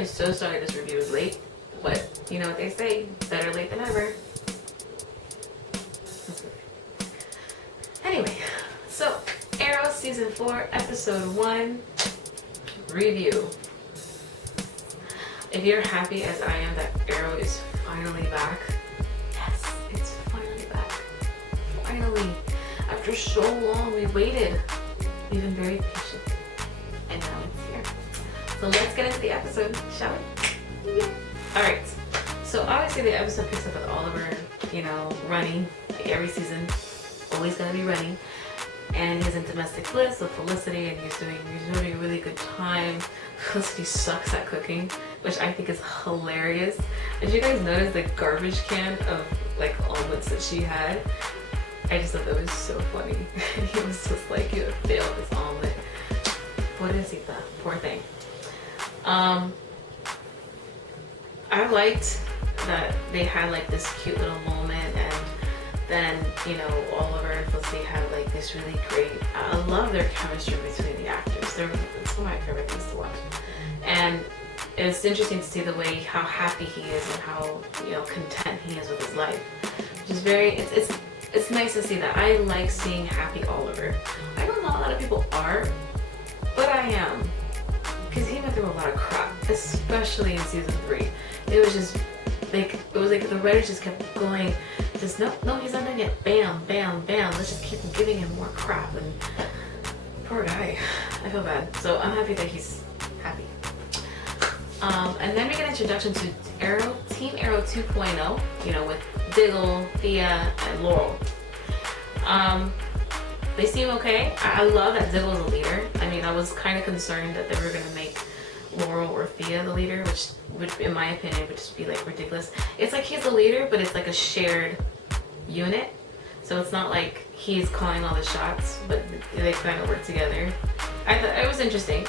am so sorry this review is late, but you know what they say, better late than ever. Anyway, so Arrow Season 4, Episode 1, review. If you're happy as I am that Arrow is finally back, yes, it's finally back. Finally. After so long, we waited. We've been very patient. And now it's here. So let's get into the episode, shall we? Yeah. Alright. So obviously the episode picks up with Oliver, you know, running. Like every season, always gonna be running. And he's in domestic bliss with Felicity, and he's doing a really good time. Felicity sucks at cooking, which I think is hilarious. Did you guys notice the garbage can of like omelets that she had? I just thought that was so funny. He was just like, you have failed this omelet. What is he, the poor thing? I liked that they had like this cute little moment, and then, you know, Oliver and Felicity had like this really great, I love their chemistry between the actors. It's one of my favorite things to watch. And it's interesting to see the way, how happy he is and how, you know, content he is with his life. Which is very, it's nice to see that. I like seeing happy Oliver. I don't know a lot of people are, but I am. Because he went through a lot of crap, especially in season 3. It was just like, it was like the writers just kept going, just no, he's not done yet. Bam, bam, bam. Let's just keep giving him more crap. And poor guy, I feel bad. So I'm happy that he's happy. And then we get an introduction to Arrow, Team Arrow 2.0, you know, with Diggle, Thea, and Laurel. They seem okay. I love that Diggle's a leader. I mean, I was kind of concerned that they were going to make Laurel or Thea the leader, which would, in my opinion, would just be like ridiculous. It's like he's a leader, but it's like a shared unit. So it's not like he's calling all the shots, but they kind of work together. I thought it was interesting.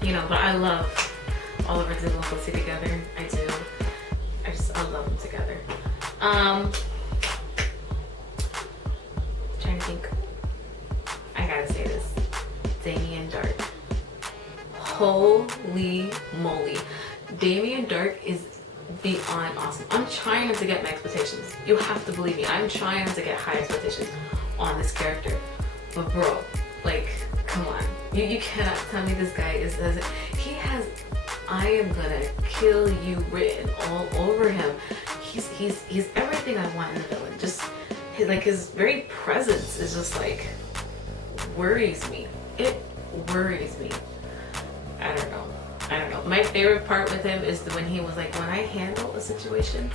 You know, but I love Oliver, Diggle, and Felicity together. I do. I love them together. Trying to think. I gotta say this. Damien Dark. Holy moly. Damien Dark is beyond awesome. I'm trying not to get my expectations. You have to believe me. I'm trying not to get high expectations on this character. But bro, like, come on. You cannot tell me this guy he has I am gonna kill you written all over him. He's everything I want in a villain. Just his very presence is just like worries me. It worries me. I don't know. My favorite part with him is when he was like, when I handle a situation,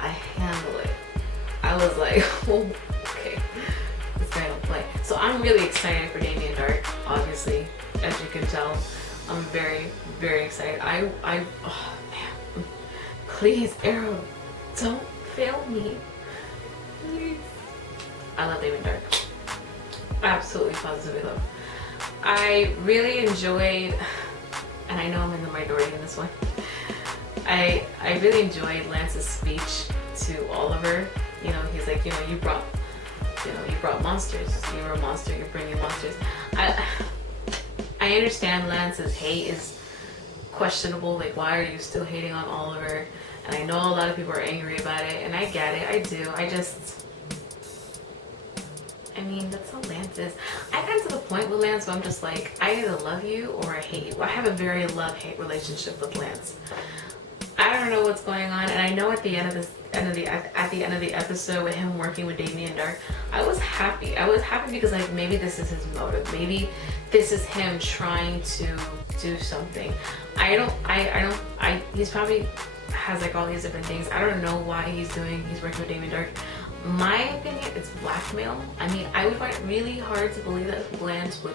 I handle it. I was like, oh, okay, this guy don't play. So I'm really excited for Damien Dark, obviously, as you can tell. I'm very, very excited. Oh man, please, Arrow, don't fail me, please. I love Damien Dark. Absolutely, positively love. I really enjoyed, and I know I'm in the minority in this one, I really enjoyed Lance's speech to Oliver. You know, he's like, you know, you brought monsters. You're a monster. You're bringing monsters. I understand Lance's hate is questionable. Like, why are you still hating on Oliver? And I know a lot of people are angry about it, and I get it. I do. I mean, that's how Lance is. I got to the point with Lance where I'm just like, I either love you or I hate you. I have a very love-hate relationship with Lance. I don't know what's going on, and I know at the end of the episode with him working with Damien Dark, I was happy. I was happy because like maybe this is his motive. Maybe this is him trying to do something. He's probably has like all these different things. I don't know why he's working with Damien Dark. My opinion, it's blackmail. I mean, I would find it really hard to believe that Lance would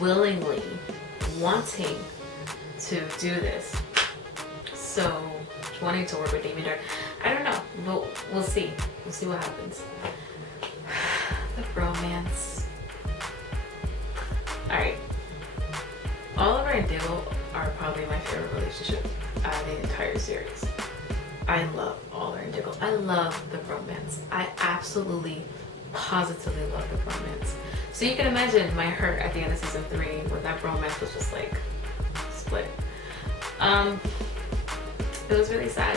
willingly wanting to do this. So, wanting to work with Damien Dark. I don't know, but we'll see. We'll see what happens. The bromance. Alright. Oliver and Diggle are probably my favorite relationship out of the entire series. I love Oliver and Diggle. I love the bromance. I absolutely, positively love the bromance. So you can imagine my hurt at the end of season 3 when that bromance was just like split. It was really sad.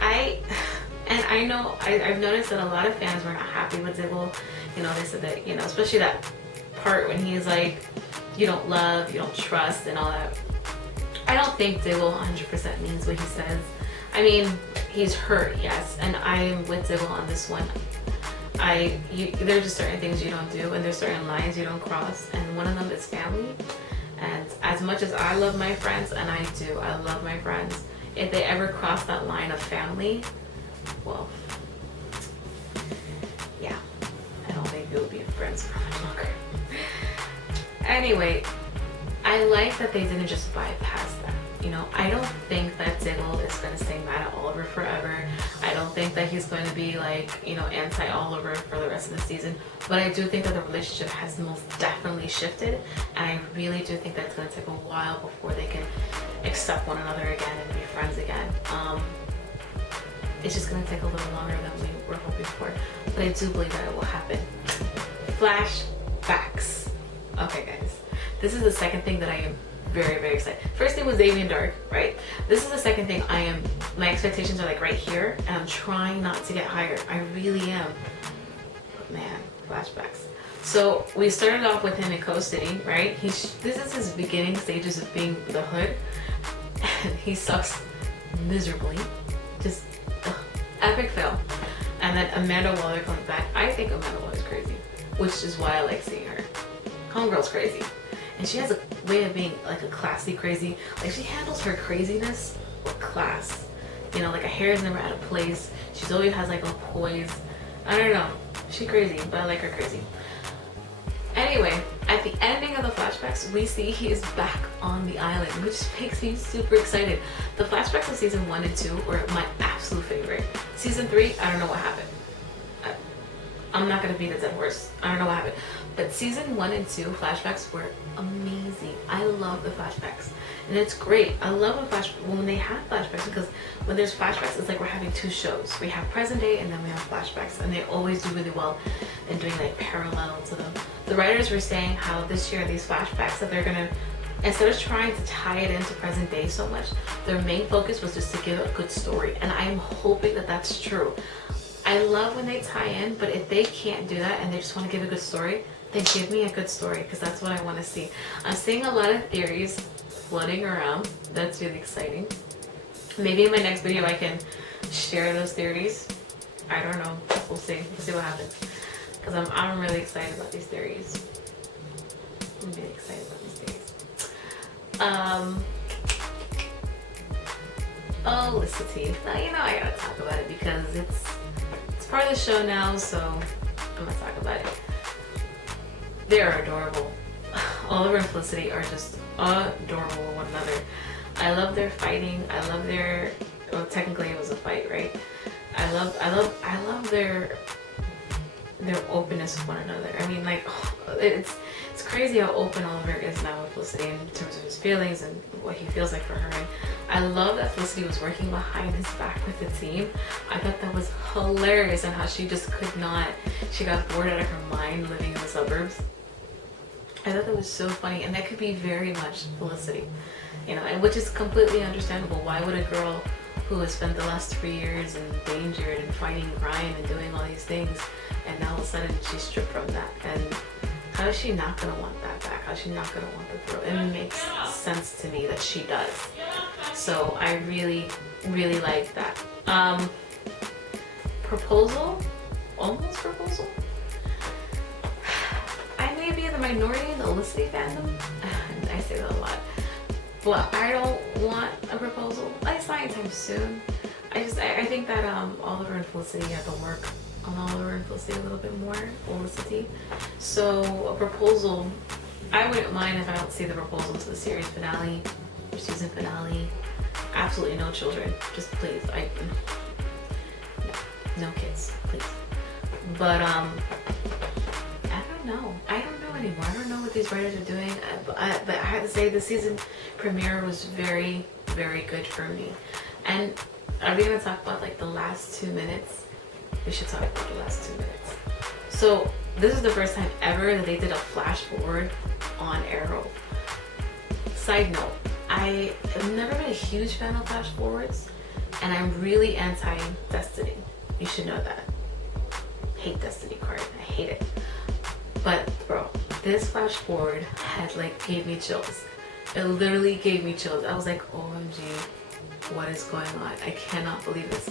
I know I've noticed that a lot of fans were not happy with Ziggle. You know, they said that, you know, especially that part when he's like, you don't love, you don't trust, and all that. I don't think Ziggle 100% means what he says. I mean, he's hurt, yes, and I'm with Ziggle on this one. There's just certain things you don't do, and there's certain lines you don't cross, and one of them is family. And as much as I love my friends, and I love my friends, if they ever cross that line of family, well, yeah, I don't think we'll be friends for much longer. Anyway, I like that they didn't just bypass that. You know, I don't think that Ziggle is going to stay mad at Oliver forever. I don't think that he's going to be like, you know, anti-Oliver for the rest of the season. But I do think that the relationship has most definitely shifted. And I really do think that it's going to take a while before they can accept one another again and be friends again. It's just going to take a little longer than we were hoping for. But I do believe that it will happen. Flashbacks. Okay, guys. This is the second thing that I am very, very excited. First thing was Damien Dark, right? This is the second thing my expectations are like right here, and I'm trying not to get higher. I really am. But man, flashbacks. So we started off with him in Coast City, right? This is his beginning stages of being the Hood, and he sucks miserably. Just epic fail. And then Amanda Waller comes back. I think Amanda Waller's crazy, which is why I like seeing her. Homegirl's crazy. And she has a way of being like a classy crazy. Like she handles her craziness with class. You know, like her hair is never out of place. She's always has like a poise. I don't know. She's crazy, but I like her crazy. Anyway, at the ending of the flashbacks, we see he is back on the island, which makes me super excited. The flashbacks of season 1 and 2 were my absolute favorite. Season 3, I don't know what happened. I'm not gonna beat a dead horse. I don't know what happened. But season 1 and 2 flashbacks were amazing. I love the flashbacks. And it's great. I love when they have flashbacks, because when there's flashbacks, it's like we're having two shows. We have present day and then we have flashbacks. And they always do really well in doing like parallel to them. The writers were saying how this year, these flashbacks, that they're gonna, instead of trying to tie it into present day so much, their main focus was just to give a good story. And I'm hoping that that's true. I love when they tie in, but if they can't do that and they just want to give a good story, then give me a good story, because that's what I want to see. I'm seeing a lot of theories floating around. That's really exciting. Maybe in my next video I can share those theories. I don't know. We'll see. We'll see what happens. Because I'm really excited about these theories. I'm really excited about these theories. Olicity. Now, you know I gotta talk about it because it's part of the show now, so I'm gonna talk about it. They're adorable. Oliver and Felicity are just adorable with one another. I love their fighting. I love their, well, technically it was a fight, right? I love their openness with one another. I mean, like, it's crazy how open Oliver is now with Felicity in terms of his feelings and what he feels like for her. And I love that Felicity was working behind his back with the team. I thought that was hilarious, and how she just could not, she got bored out of her mind living in the suburbs. I thought that was so funny, and that could be very much Felicity, you know, and which is completely understandable. Why would a girl who has spent the last 3 years endangered and fighting crime and doing all these things, and now all of a sudden she's stripped from that? And how is she not gonna want that back? How is she not gonna want the thrill? It makes sense to me that she does. So I really, really like that. Proposal? Almost proposal? I may be in the minority in the Olicity fandom. I say that a lot. But I don't want a proposal. It's not anytime soon. I think that Oliver and Felicity have to work on Oliver and Felicity a little bit more. Olicity. So a proposal, I wouldn't mind if I don't see the proposal to the series finale or season finale. Absolutely no children. Just please. No kids, please. But I don't know. I don't know anymore. I don't know what these writers are doing. But I have to say the season premiere was very, very good for me. And are we gonna talk about like the last 2 minutes? We should talk about the last 2 minutes. So this is the first time ever that they did a flash forward on Arrow. Side note, I have never been a huge fan of flash forwards, and I'm really anti Destiny. You should know that. Hate Destiny card. I hate it. But bro, this flash forward had like gave me chills. It literally gave me chills. I was like, OMG, what is going on? I cannot believe this.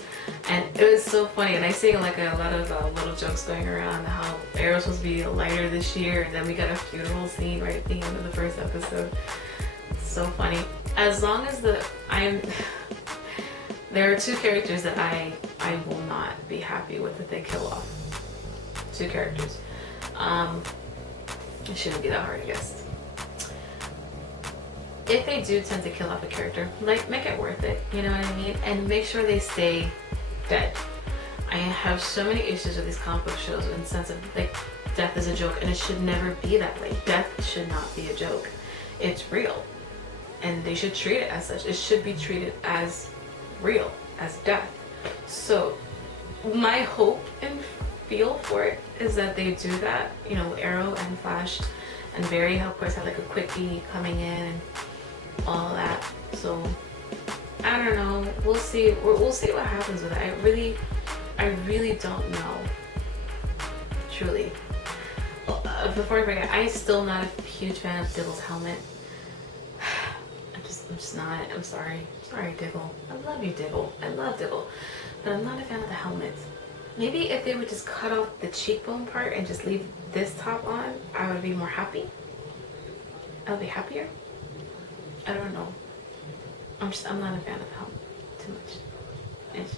And it was so funny. And I see like a lot of little jokes going around how Arrow's supposed to be lighter this year, and then we got a funeral scene right at the end of the first episode. So funny. As long as there are two characters that I will not be happy with if they kill off. Two characters. It shouldn't be that hard, I guess. If they do tend to kill off a character, like, make it worth it, you know what I mean? And make sure they stay dead. I have so many issues with these comic book shows in the sense of like death is a joke, and it should never be that way. Death should not be a joke. It's real. And they should treat it as such. It should be treated as real, as death. So my hope and feel for it is that they do that. You know, Arrow and Flash and Barry, of course, have like a quickie coming in and all that. So I don't know. We'll see. We'll see what happens with it. I really don't know. Truly. Before I forget, I'm still not a huge fan of Dibble's helmet. I'm just not. I'm sorry. Sorry, Dibble. I love you, Dibble. I love Dibble. But I'm not a fan of the helmet. Maybe if they would just cut off the cheekbone part and just leave this top on, I would be more happy. I would be happier. I don't know. I'm not a fan of the helmet too much.